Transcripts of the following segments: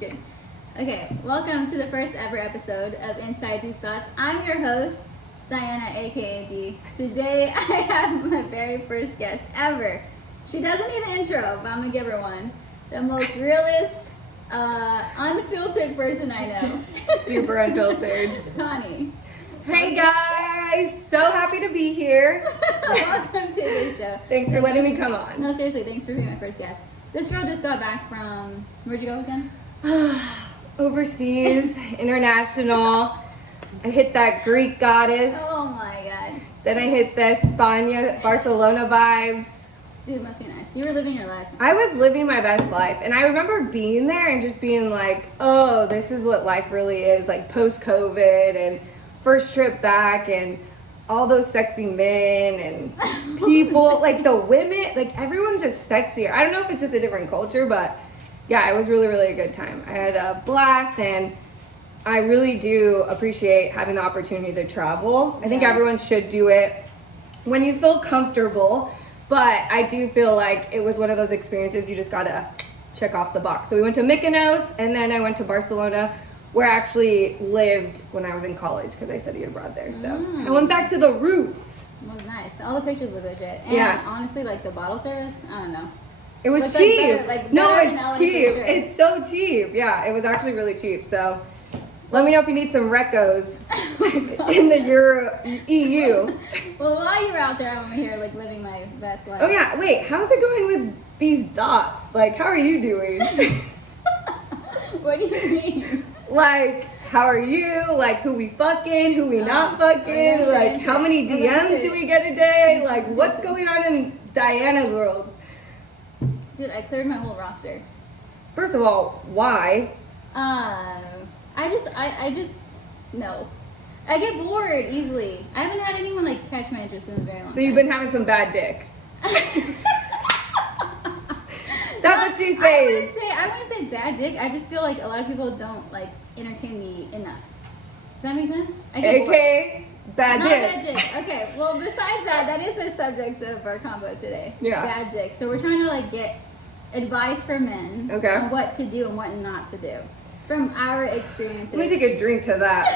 good. Okay, welcome to the first ever episode of Inside These Thoughts. I'm your host, Diana, aka D. Today I have my very first guest ever. She doesn't need an intro, but I'm gonna give her one. The most realist, unfiltered person I know. Super unfiltered. Tani. Hey guys, so happy to be here. Welcome to the show. Thanks for letting me come on. No, seriously, thanks for being my first guest. This girl just got back from, where'd you go again? Overseas, international. I hit that Greek goddess. Oh my god. Then I hit the España, Barcelona vibes. Dude, it must be nice. You were living your life. I was living my best life, and I remember being there and just being like, oh, this is what life really is, like post-COVID and first trip back and all those sexy men and people, like the women, like everyone's just sexier. I don't know if it's just a different culture, but yeah, it was really, really a good time. I had a blast, and I really do appreciate having the opportunity to travel. I think everyone should do it when you feel comfortable, but I do feel like it was one of those experiences you just gotta check off the box. So we went to Mykonos, and then I went to Barcelona, where I actually lived when I was in college because I studied abroad there. So I went back to the roots. It was nice. All the pictures look legit. And yeah. Honestly, like the bottle service, I don't know. It was What's cheap. No, better it's cheap. Sure. It's so cheap. Yeah, it was actually really cheap. So let me know if you need some recos in the EU. Well, while you were out there, I'm over here like living my best life. Oh yeah, wait, how's it going with these dots? Like, how are you doing? What do you mean? Like, how are you? Like, who we fucking, who we not fucking? Like, how many DMs do we get a day? Like, what's going on in Diana's world? Dude, I cleared my whole roster. First of all, why? I just, no. I get bored easily. I haven't had anyone like catch my interest in a very long time. So you've been having some bad dick. That's what she's saying. I wouldn't say bad dick. I just feel like a lot of people don't like entertain me enough. Does that make sense? I get AKA bad Not dick. bad dick. Okay. Well, besides that is the subject of our combo today. Yeah. Bad dick. So we're trying to like get advice for men on what to do and what not to do from our experiences. Let me take a drink to that.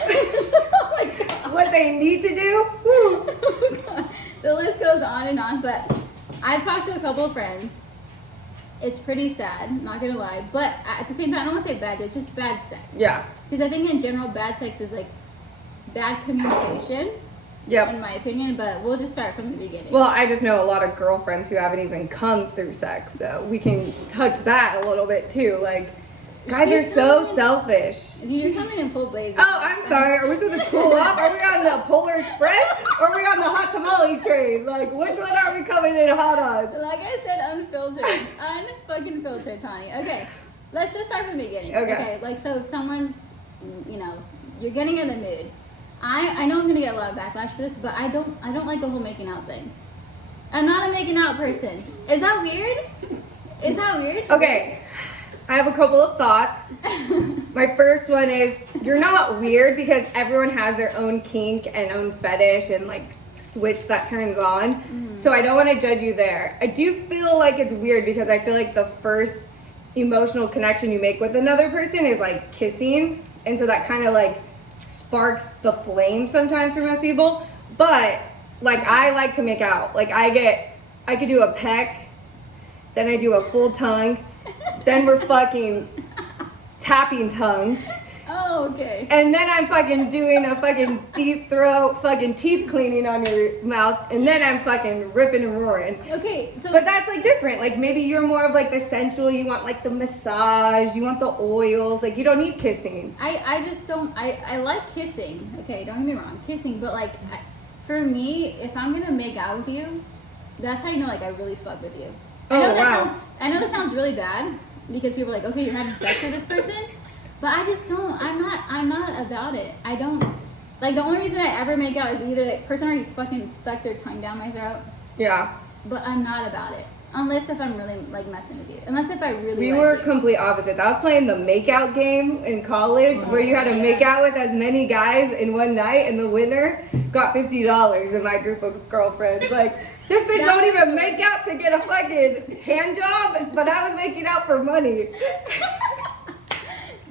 Oh my god. What they need to do? The list goes on and on, but I've talked to a couple of friends. It's pretty sad, not gonna lie, but at the same time, I don't want to say bad dick, just bad sex. Yeah. Because I think in general, bad sex is like bad communication. Yep. In my opinion, but we'll just start from the beginning. Well, I just know a lot of girlfriends who haven't even come through sex, so we can touch that a little bit too. Like, guys are so selfish. You're coming in full blaze. Oh, I'm sorry. Are we supposed to cool up? Are we on the Polar Express or are we on the hot tamale train? Like, which one are we coming in hot on? Like I said, unfiltered. Unfucking filtered, Tani. Okay, let's just start from the beginning. Okay. Like, so if someone's, you're getting in the mood. I know I'm gonna get a lot of backlash for this, but I don't like the whole making out thing. I'm not a making out person. Is that weird? Is that weird? Okay, I have a couple of thoughts. My first one is, you're not weird because everyone has their own kink and own fetish and like switch that turns on. Mm-hmm. So I don't want to judge you there. I do feel like it's weird because I feel like the first emotional connection you make with another person is like kissing. And so that kind of like sparks the flame sometimes for most people. But like, I like to make out. Like I could do a peck, then I do a full tongue, then we're fucking tapping tongues. Oh, okay. And then I'm fucking doing a fucking deep throat, fucking teeth cleaning on your mouth, and then I'm fucking ripping and roaring. Okay, so... But that's like different. Like maybe you're more of like the sensual, you want like the massage, you want the oils, like you don't need kissing. I just don't, I like kissing, okay, don't get me wrong, kissing, but like, for me, if I'm gonna make out with you, that's how you know like I really fuck with you. I know that sounds really bad, because people are like, okay, you're having sex with this person, but I just don't, I'm not about it. I don't, like the only reason I ever make out is either that person already fucking stuck their tongue down my throat. Yeah. But I'm not about it. Unless if I'm really like messing with you. Unless if I really We like were you. complete opposites. I was playing the makeout game in college where you had to make out with as many guys in one night, and the winner got $50 in my group of girlfriends. Like, this bitch don't even make out to get a fucking hand job, but I was making out for money.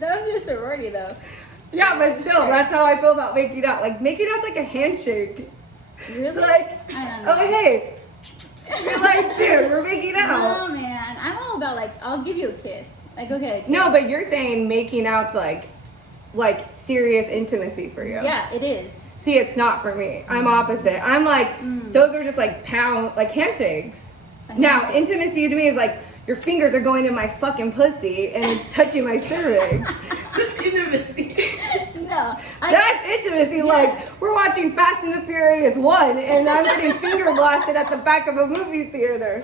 That was your sorority, though. Yeah, but still, that's how I feel about making out. Like, making out's like a handshake. Really? It's like, I don't know. oh, hey. You're like, dude, we're making out. No, man. I'm all about, like, I'll give you a kiss. Like, okay. Kiss. No, but you're saying making out's like serious intimacy for you. Yeah, it is. See, it's not for me. I'm opposite. I'm like, those are just like handshakes. Now, intimacy to me is like, your fingers are going in my fucking pussy and it's touching my cervix. Intimacy. No. That's intimacy. Yeah. Like, we're watching Fast and the Furious 1 and I'm getting finger blasted at the back of a movie theater.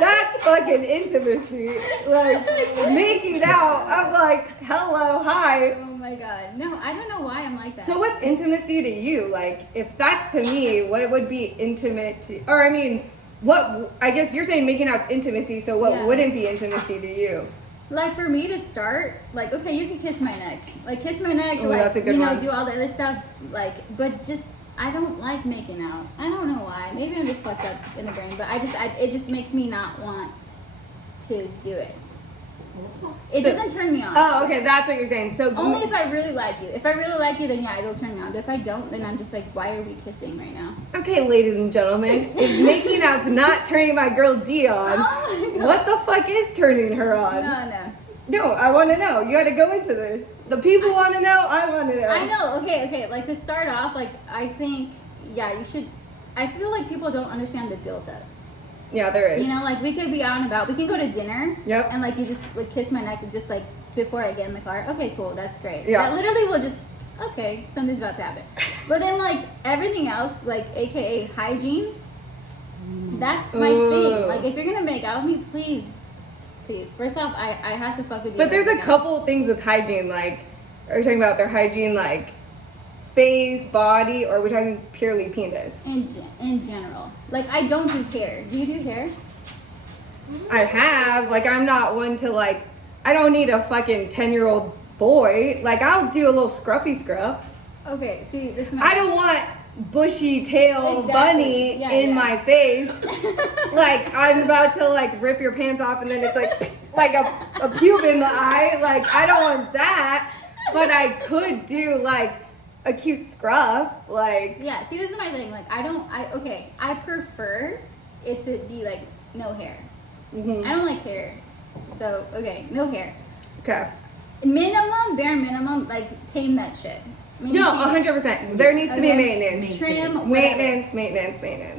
That's fucking intimacy. Like, making out, I'm like, hello, hi. Oh my god. No, I don't know why I'm like that. So what's intimacy to you? Like, if that's to me, what would be intimate to, or I mean, what, I guess you're saying making out's intimacy, so what wouldn't be intimacy to you? Like, for me to start, like, okay, you can kiss my neck. Like, kiss my neck, Ooh, like, that's a good one. do all the other stuff. Like, but just, I don't like making out. I don't know why. Maybe I'm just fucked up in the brain, but it just makes me not want to do it. It doesn't turn me on. Oh, okay, that's what you're saying. So only if I really like you. If I really like you, then yeah, it'll turn me on. But if I don't, then I'm just like, why are we kissing right now? Okay, ladies and gentlemen, if making out's not turning my girl D on, Oh my God. what the fuck is turning her on? No, I want to know. You got to go into this. The people want to know. I want to know. I know. Okay. Like, to start off, like, I think, yeah, you should. I feel like people don't understand the build-up. Yeah, there is. You know, like, we could be out and about. We can go to dinner. Yep. And, like, you just, like, kiss my neck just, like, before I get in the car. Okay, cool. That's great. Yeah. That literally will just, okay, something's about to happen. But then, like, everything else, like, AKA hygiene, that's my thing. Like, if you're going to make out with me, please. First off, I have to fuck with you. But there's a couple things with hygiene. Like, are you talking about their hygiene, like, face, body, or are we talking purely penis? In general. Like, I don't do hair. Do you do hair? I have. Like, I'm not one to, like, I don't need a fucking 10-year-old boy. Like, I'll do a little scruffy scruff. Okay, see, this is I don't want bushy tail bunny in my face. Like, I'm about to, like, rip your pants off and then it's like a pube in the eye. Like, I don't want that. But I could do, like, a cute scruff. Like, yeah, see, this is my thing. Like, I prefer it to be, like, no hair. mm-hmm. I don't like hair. So, okay, no hair. Okay. Bare minimum, like, tame that shit. No, 100%. There needs to be maintenance. Trim, Maintenance.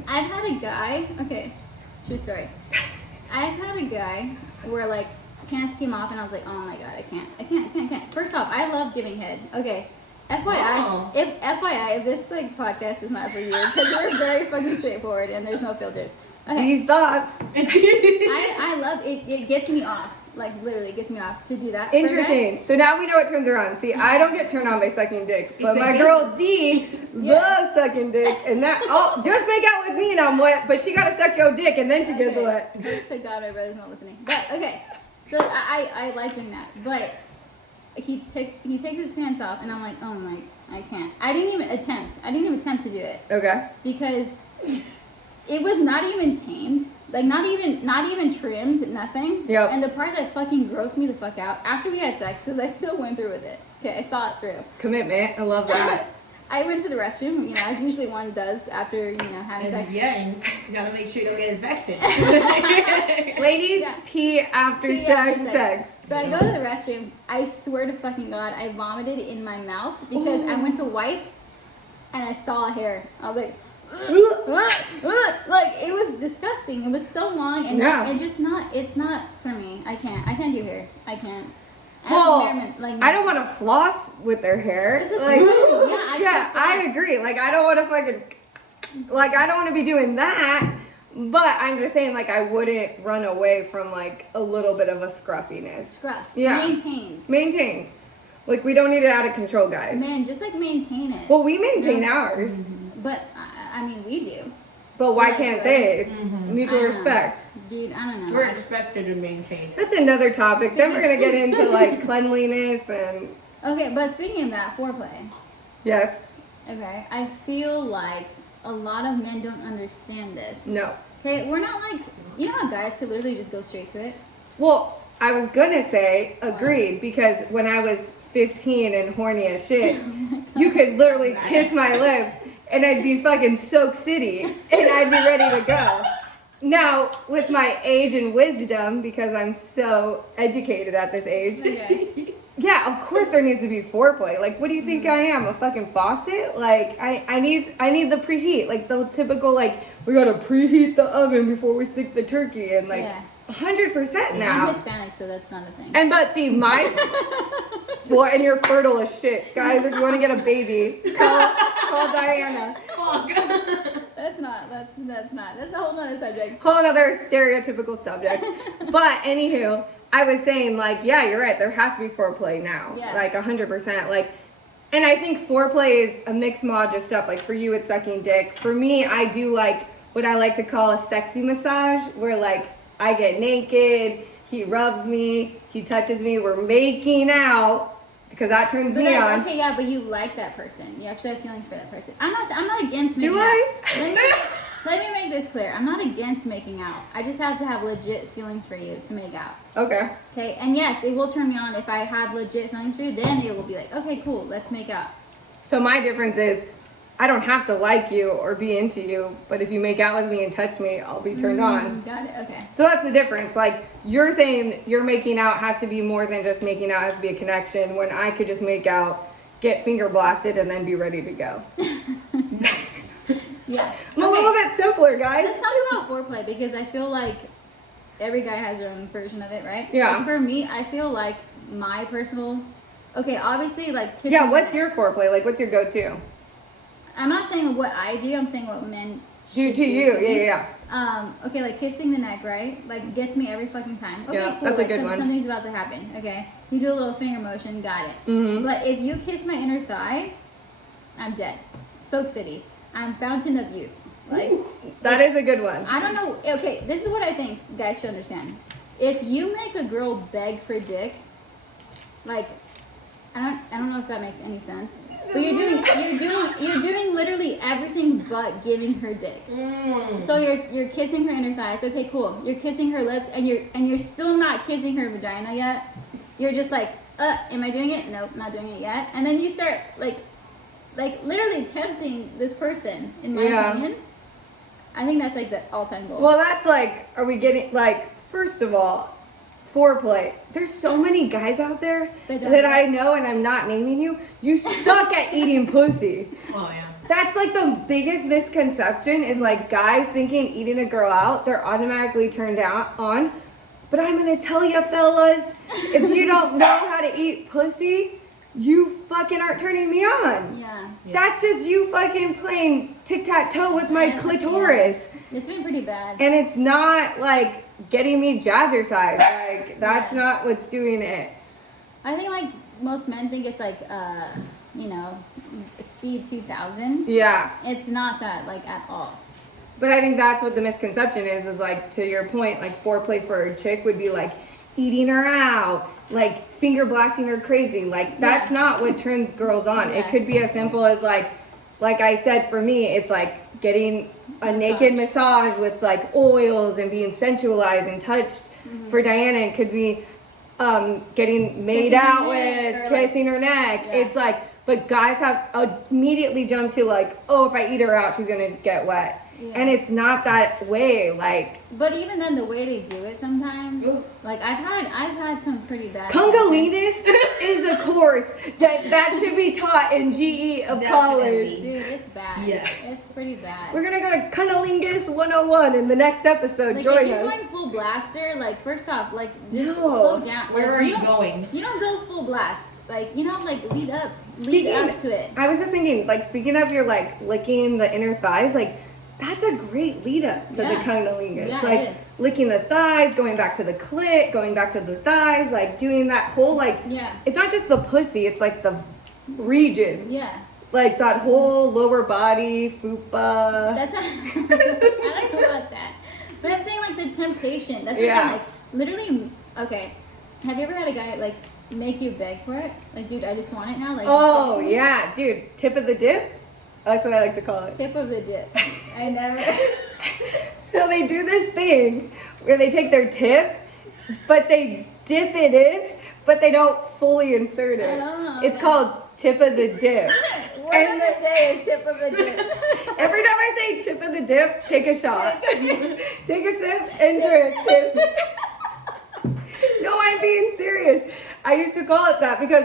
I've had a guy, okay, true story. I've had a guy where, like, pants came off and I was like, oh my god, I can't. First off, I love giving head. Okay. FYI, if this, like, podcast is not for you, because we're very fucking straightforward and there's no filters. Okay. These thoughts. I love it. It gets me off. Like, literally gets me off to do that. Interesting. So now we know what turns her on. See, I don't get turned on by sucking dick, but my girl D loves sucking dick, and that just make out with me and I'm wet, but she gotta suck your dick and then she gets wet. So God, my brother's not listening. But okay, so I like doing that, but he takes his pants off, and I'm like, oh my, I can't. I didn't even attempt to do it. Okay. Because it was not even tamed. Like, not even trimmed, nothing. Yep. And the part that fucking grossed me the fuck out, after we had sex, because I still went through with it. Okay, I saw it through. Commitment. I love that. I went to the restroom, you know, as usually one does after, you know, having sex. Yeah, and you gotta make sure you don't get infected. Ladies, pee after sex. So I go to the restroom. I swear to fucking God, I vomited in my mouth because I went to wipe and I saw a hair. I was like, like, it was disgusting. It was so long and it's not for me. I can't do hair. I can't. Well, I don't want to floss with their hair. It's just like, yeah, I agree. Like, I don't want to fucking, like, I don't want to be doing that. But I'm just saying, like, I wouldn't run away from, like, a little bit of a scruffiness. Scruff. Yeah. Maintained. Like, we don't need it out of control, guys. Man, just, like, maintain it. Well, we maintain ours. But, I mean, we do. But why can't they? It's mutual respect. Dude, I don't know. We're expected to maintain. That's another topic. Then we're going to get into, like, cleanliness and... Okay, but speaking of that, foreplay. Yes. Okay, I feel like a lot of men don't understand this. No. Okay, we're not like... You know how guys could literally just go straight to it? Well, I was gonna say agreed, because when I was 15 and horny as shit, you could literally kiss my lips and I'd be fucking Soak City and I'd be ready to go. Now, with my age and wisdom, because I'm so educated at this age, Okay. yeah, of course there needs to be foreplay. Like, what do you think I am, a fucking faucet? Like, I need the preheat, like the typical, like, we gotta preheat the oven before we stick the turkey, and like, Yeah. 100% I'm now. Hispanic, so that's not a thing. And but see, my boy, and you're fertile as shit, guys. If you want to get a baby, call Diana. Oh, God. That's not. That's a whole nother subject. Whole other stereotypical subject. But anywho, I was saying, like, yeah, you're right. There has to be foreplay now. Yeah. Like 100%. Like, and I think foreplay is a mixed mod of stuff. Like for you, it's sucking dick. For me, I do like what I like to call a sexy massage, where like I get naked, he rubs me, he touches me, we're making out, because that turns me on. Okay, yeah, but you like that person. You actually have feelings for that person. I'm not against making Do out. I? Let me make this clear. I'm not against making out. I just have to have legit feelings for you to make out. Okay. Okay, and yes, it will turn me on if I have legit feelings for you. Then it will be like, okay, cool, let's make out. So my difference is, I don't have to like you or be into you, but if you make out with me and touch me, I'll be turned on. Got it. Okay. So that's the difference. Like, you're saying your making out has to be more than just making out, has to be a connection, when I could just make out, get finger blasted, and then be ready to go. Nice. Yeah. I'm a little bit simpler, guys. Let's talk about foreplay, because I feel like every guy has their own version of it, right? Yeah. Like for me, I feel like my personal. Okay, obviously, like kissing. Yeah, what's your foreplay? Like, what's your go-to? I'm not saying what I do. I'm saying what men Do should to you. me. Yeah. Okay, like kissing the neck, right? Like gets me every fucking time. Okay, Yeah, cool. that's a like, good one. Something's about to happen. Okay, you do a little finger motion, got it. Mm-hmm. But if you kiss my inner thigh, I'm dead. Soak City. I'm fountain of youth. Like That is a good one. I don't know. Okay, this is what I think guys should understand. If you make a girl beg for dick, like I don't know if that makes any sense. But you're doing literally everything but giving her dick. So you're kissing her inner thighs. Okay, cool. You're kissing her lips, and you're still not kissing her vagina yet. You're just like, am I doing it? Nope, not doing it yet. And then you start like literally tempting this person. In my opinion, I think that's like the all-time goal. Well, that's like, are we getting, like, first of all, foreplay. There's so many guys out there that I know, and I'm not naming you. You suck at eating pussy. Oh, yeah. That's like the biggest misconception, is like guys thinking eating a girl out, they're automatically turned on. But I'm gonna tell you, fellas, if you don't know how to eat pussy, you fucking aren't turning me on. Yeah. That's just you fucking playing tic-tac-toe with my clitoris. Yeah. It's been pretty bad. And it's not like getting me jazzercise. Like, that's not what's doing it. I think like most men think it's like speed 2000. Yeah. It's not that like at all. But I think that's what the misconception is like, to your point, like foreplay for a chick would be like eating her out, like finger blasting her crazy. Like, that's not what turns girls on. It could be as simple as like I said, for me, it's like getting a naked massage with like oils and being sensualized and touched. For Diana, it could be getting made out with, kissing her neck. Yeah. It's like, but guys have immediately jumped to like, oh, if I eat her out, she's gonna get wet. Yeah. And it's not that way. Like, But even then, the way they do it sometimes, like I've had some pretty bad. Cunnilingus is a course that should be taught in GE of college. Dude, it's bad. Yes. It's pretty bad. We're gonna go to Cunnilingus 101 in the next episode. Like, Join if you're us. going full blaster, like first off, like just No. slow down. Where Like, are you going? You don't go full blast. Like like lead up Speaking- to it. I was just thinking, like, speaking of your like licking the inner thighs, like that's a great lead up to the Yeah. cunnilingus. Yeah, like it is. licking the thighs, going back to the clit, going back to the thighs, like doing that whole like. Yeah. It's not just the pussy; it's like the region. Yeah. Like that whole lower body, fupa. That's what, I don't know about that. But I'm saying like the temptation. That's what I'm saying. Like literally. Okay. Have you ever had a guy like make you beg for it? Like, dude, I just want it now. Like. Oh just give it to me? yeah, dude. Tip of the dip. That's what I like to call it. Tip of the dip. I never. So they do this thing where they take their tip, but they dip it in, but they don't fully insert it. Oh, It's called tip of the dip. Word of the day is tip of the dip. Every time I say tip of the dip, take a shot. Take a sip and drink. No, I'm being serious. I used to call it that because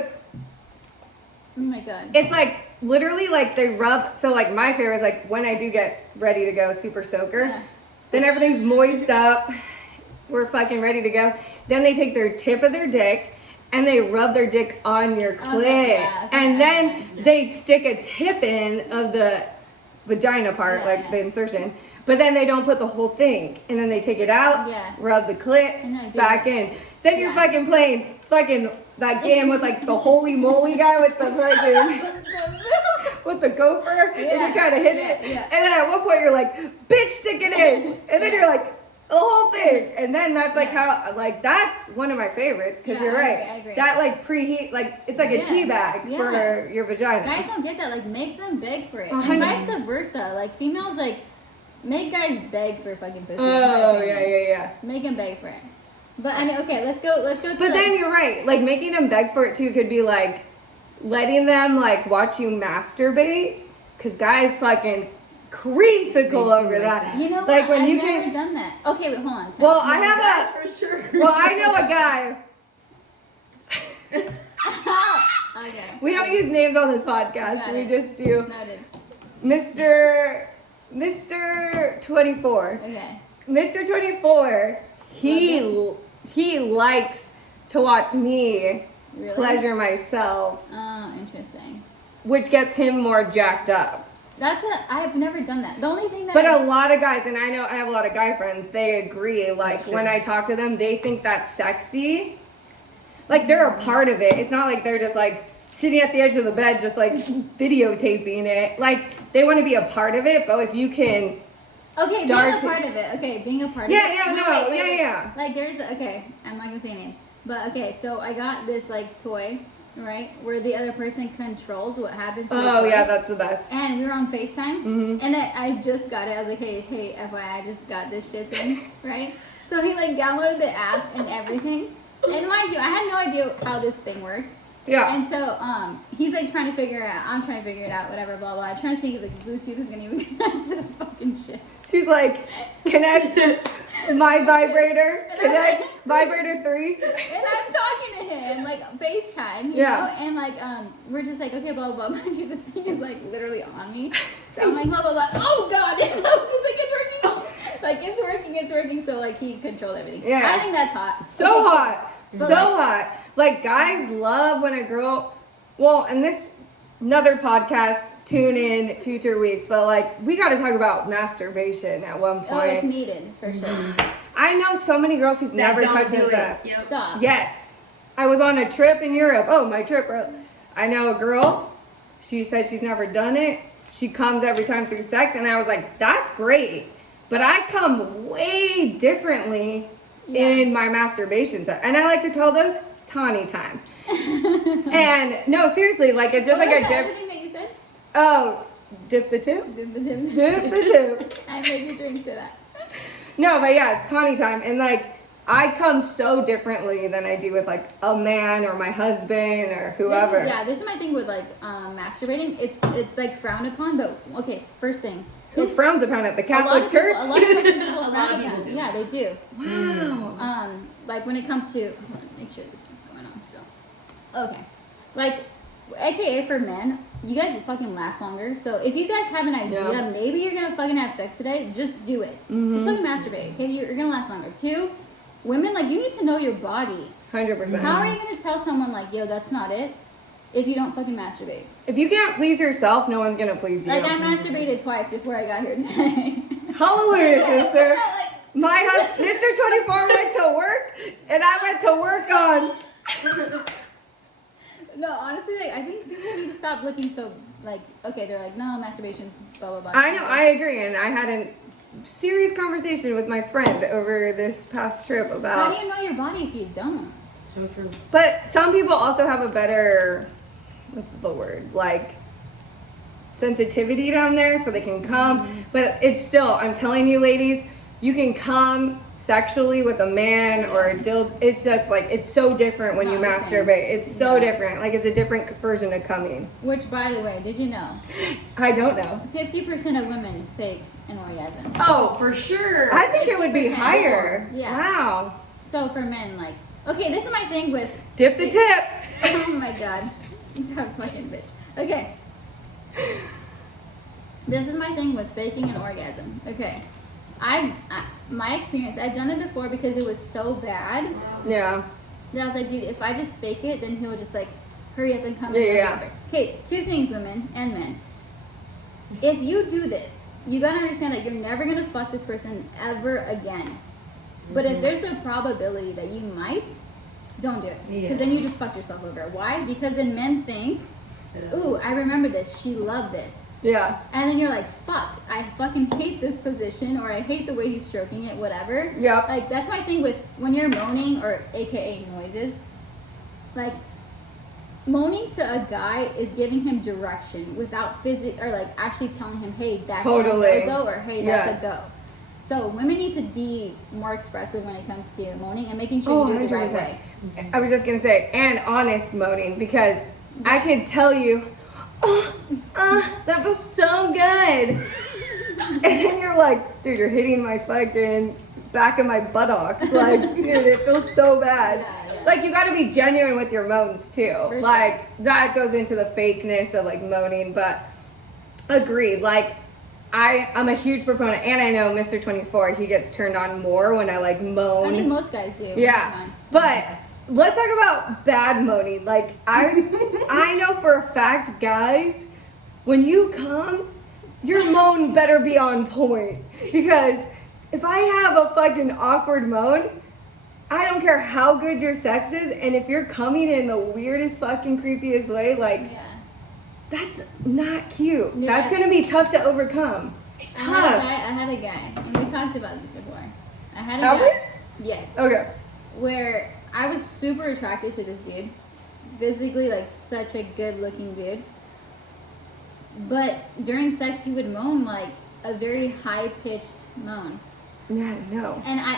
Oh my god. it's like literally like they rub. So like my favorite is like when I do get ready to go super soaker, Yeah. then everything's moist up. We're fucking ready to go. Then they take their tip of their dick and they rub their dick on your clit. Okay, yeah, okay, And then okay. they stick a tip in of the vagina part, Yeah, like yeah. the insertion. But then they don't put the whole thing. And then they take it out, Yeah. rub the clit, And then do back that. in. Then you're Yeah. fucking playing fucking that game with like the holy moly guy with the fucking with the gopher, and Yeah, you're trying to hit yeah, it. yeah. And then at one point you're like, bitch, stick it in. And then you're like, the whole thing. And then that's like Yeah. how, like, that's one of my favorites, because Yeah, you're I right. agree, I agree. That like preheat, like, it's like a Yeah, tea bag yeah. for your vagina. Guys don't get that. Like, make them beg for it. And 100. vice versa. Like, females, like, make guys beg for fucking pussy. Oh, yeah. Make them beg for it. But, I mean, okay, let's go to But then you're right. Like, making them beg for it too could be like letting them like watch you masturbate, because guys fucking creamsicle They do over like that. that. You know Like, what? when I've you never can- done that. Okay, wait, hold on. Well, I have That's for sure. well, I know a guy. Okay. We don't use names on this podcast. Got We it. just do Noted. Mr. 24. Okay. Mr. 24, he likes to watch me Really? pleasure myself, Oh, interesting. which gets him more jacked up. I've never done that. The only thing that But a lot of guys, and I know I have a lot of guy friends, they agree. Like, That's when true. I talk to them, they think that's sexy. Like, they're a part of it. It's not like they're just like sitting at the edge of the bed, just like videotaping it. Like, they want to be a part of it, but if you can Okay, start being a to- part of it. Okay, being a part Yeah, of it. yeah, no, yeah. Like there's okay, I'm not gonna say names, but okay, so I got this like toy, right, where the other person controls what happens to the Oh, toy. yeah, that's the best. And we were on FaceTime, Mhm. and I just got it. I was like, hey, FYI, I just got this shit thing, right? So he like downloaded the app and everything. And mind you, I had no idea how this thing worked. Yeah. And so he's like trying to figure it out. I'm trying to figure it out, whatever, blah blah. I'm trying to see if the Bluetooth is gonna even connect to the fucking shit. She's like, connect my vibrator, connect vibrator 3. And I'm talking to him like FaceTime, you Yeah. know, and like we're just like okay, blah blah blah. Mind you, this thing is like literally on me, so I'm like blah blah blah. Oh god, and I was just like it's working. So like he controlled everything. Yeah. I think that's hot. So Okay, hot. But So like- hot. Like, guys love when a girl, well, and this, another podcast, tune in future weeks, but like, we got to talk about masturbation at one Oh, it's point. needed for sure. I know so many girls who've never don't touched do it. themselves. Yep. Stop. Yes. I was on a trip in Europe. Oh, my trip. I know a girl. She said she's never done it. She comes every time through sex. And I was like, that's great. But I come way differently Yeah. in my masturbation time. And I like to call those Tawny time. And no, seriously, like, it's just What like was a that, dip. everything that you said? Oh, dip the tip? Dip the Dip the tip. I made you drink to that. No, but yeah, it's Tawny time. And like, I come so differently than I do with like a man or my husband or whoever. This is my thing with like masturbating. It's like frowned upon, but okay, first thing. Who it's- frowns upon it? The a lot Catholic of people- Church? A lot of fucking people A lot frown of people upon it. do. Yeah, they do. Wow. Like when it comes to, hold on, make sure this is going on still. Okay, like, AKA for men, you guys fucking last longer. So if you guys have an idea, Yeah. maybe you're gonna fucking have sex today, just do it. Just fucking masturbate, okay? You're gonna last longer. 2, women, like, you need to know your body. 100%. How are you gonna tell someone like, yo, that's not it, if you don't fucking masturbate? If you can't please yourself, no one's gonna please you. Like, I masturbated twice before I got here today. Hallelujah, sister. Like, My husband, Mr. 24 went to work, and I went to work on. no, honestly, like, I think people need to stop looking so, like, okay, they're like, no, masturbation's blah, blah, blah. I know, I agree, and I had a serious conversation with my friend over this past trip How about. do you know your body if you don't? So true. But some people also have a better, what's the word, like sensitivity down there, so they can come. But it's still, I'm telling you, ladies, you can come sexually with a man or a dildo, it's just like, it's so different when you Not the same. masturbate. It's so Yeah. different. Like, it's a different version of coming. Which, by the way, did you know? I don't know. 50% of women fake an orgasm. Oh, for sure. I think it would be 50% higher. more. Yeah. Wow. So for men, like, okay, this is my thing with. Dip the tip. Oh my god. That fucking bitch. Okay. This is my thing with faking an orgasm. Okay. My experience, I've done it before because it was so bad Yeah. that I was like, dude, if I just fake it, then he'll just like hurry up and come Yeah, in. yeah. Okay, two things, women and men. If you do this, you gotta understand that you're never gonna fuck this person ever again. But if there's a probability that you might, don't do it. Because then you just fucked yourself over. Why? Because then men think, ooh, I remember this. She loved this. Yeah. And then you're like, fucked. I fucking hate this position, or I hate the way he's stroking it, whatever. Yep. Like, that's my thing with when you're moaning, or AKA noises. Like, moaning to a guy is giving him direction without or like actually telling him, hey, that's Totally. a no-go, or hey, Yes. that's a go. So women need to be more expressive when it comes to moaning and making sure you do it the right 100%. way. I was just gonna say, and honest moaning, because I can tell you, that feels so good. And then you're like, dude, you're hitting my fucking back of my buttocks. Like, dude, it feels so bad. Yeah. Like, you gotta be genuine with your moans too. For Like, sure. that goes into the fakeness of like moaning, but agreed. Like, I'm a huge proponent, and I know Mr. 24, he gets turned on more when I like moan. I think most guys do. Yeah, but let's talk about bad moaning. Like, I know for a fact, guys, when you come, your moan better be on point. Because if I have a fucking awkward moan, I don't care how good your sex is, and if you're coming in the weirdest fucking creepiest way, like, Yeah. that's not cute. Yeah. That's gonna be tough to overcome. I had Tough. a guy, and we talked about this before. I had a Have guy. Yes. Okay. Where I was super attracted to this dude. Physically, like, such a good looking dude. But during sex, he would moan like a very high pitched moan. Yeah, no. And I